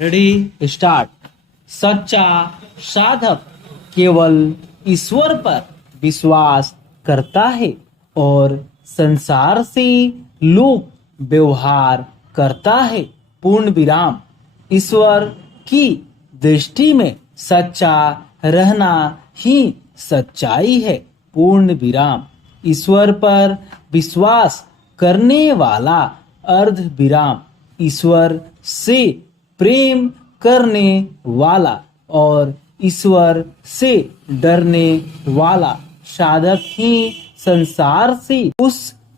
Ready start. सच्चा साधक केवल ईश्वर पर विश्वास करता है और संसार से लोक व्यवहार करता है। पूर्ण विराम। ईश्वर की दृष्टि में सच्चा रहना ही सच्चाई है। पूर्ण विराम। ईश्वर पर विश्वास करने वाला अर्ध विराम। ईश्वर से प्रेम करने वाला और ईश्वर से डरने वाला साधक ही संसार से उस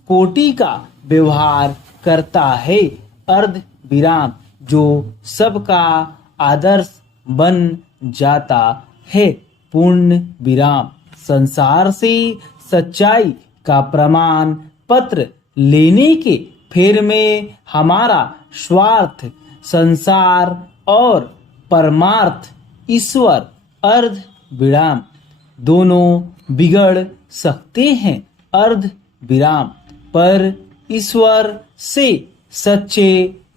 कोटि का व्यवहार करता है। अर्ध विराम जो सबका आदर्श बन जाता है। पूर्ण विराम। संसार से सच्चाई का प्रमाण पत्र लेने के फेर में हमारा स्वार्थ, संसार और परमार्थ ईश्वर अर्ध विराम दोनों बिगड़ सकते हैं। अर्ध विराम पर ईश्वर से सच्चे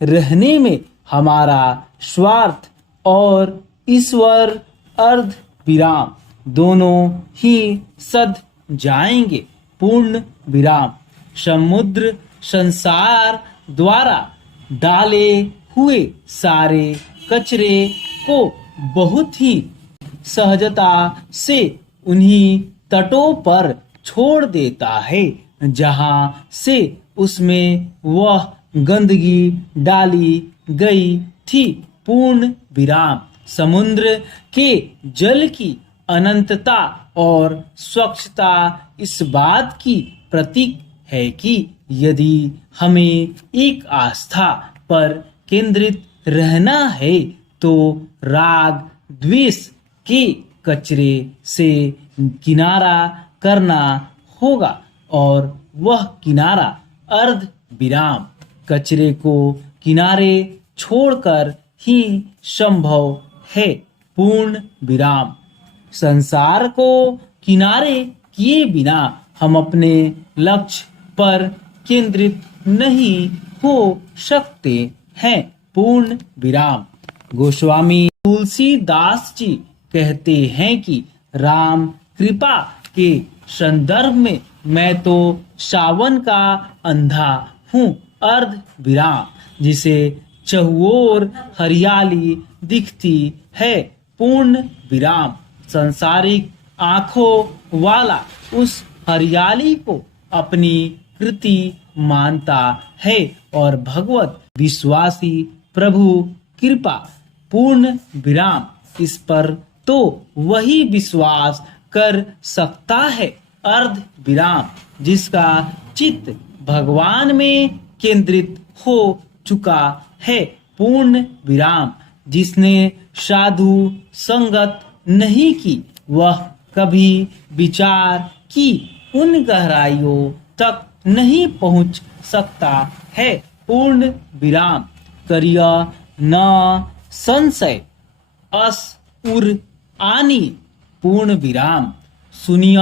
रहने में हमारा स्वार्थ और ईश्वर अर्ध विराम दोनों ही सद जाएंगे। पूर्ण विराम। समुद्र संसार द्वारा डाले हुए सारे कचरे को बहुत ही सहजता से उन्हीं तटों पर छोड़ देता है जहां से उसमें वह गंदगी डाली गई थी। पूर्ण विराम। समुद्र के जल की अनंतता और स्वच्छता इस बात की प्रतीक है कि यदि हमें एक आस्था पर केंद्रित रहना है तो राग द्वेष के कचरे से किनारा करना होगा और वह किनारा अर्ध विराम कचरे को किनारे छोड़कर ही संभव है। पूर्ण विराम। संसार को किनारे किए बिना हम अपने लक्ष्य पर केंद्रित नहीं हो सकते हैं। पूर्ण विराम। गोस्वामी तुलसीदास जी कहते हैं कि राम कृपा के संदर्भ में मैं तो सावन का अंधा हूँ। अर्ध विराम। जिसे चहुओर हरियाली दिखती है। पूर्ण विराम। संसारिक आंखों वाला उस हरियाली को अपनी कृति मानता है और भगवत विश्वासी प्रभु कृपा। पूर्ण विराम। इस पर तो वही विश्वास कर सकता है। अर्ध विराम। जिसका चित्त भगवान में केंद्रित हो चुका है। पूर्ण विराम। जिसने साधु संगत नहीं की वह कभी विचार की उन गहराइयों तक नहीं पहुंच सकता है। पूर्ण विराम। करिय न संशय अस उर आनी। पूर्ण विराम। सुनिय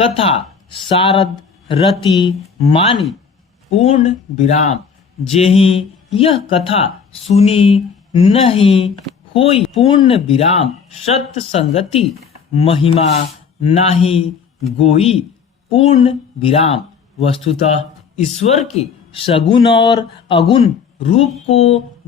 कथा सारद रति मानी। पूर्ण विराम। जेहि यह कथा सुनी नहीं होई। पूर्ण विराम। सत्य संगति महिमा नाही गोई। पूर्ण विराम। वस्तुतः ईश्वर के सगुण और अगुण रूप को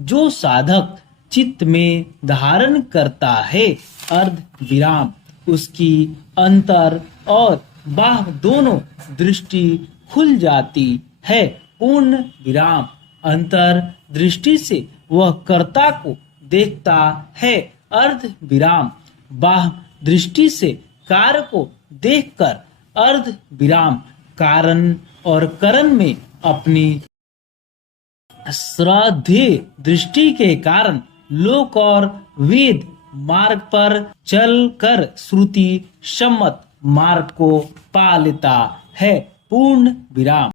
जो साधक चित्त में धारण करता है। अर्ध विराम। उसकी अंतर और बाह्य दोनों दृष्टि खुल जाती है। पूर्ण विराम। अंतर दृष्टि से वह कर्ता को देखता है। अर्ध विराम। बाह्य दृष्टि से कार्य को देखकर अर्ध विराम कारण और करण में अपनी श्रद्धेय दृष्टि के कारण लोक और वेद मार्ग पर चलकर श्रुति सम्मत मार्ग को पा लेता है। पूर्ण विराम।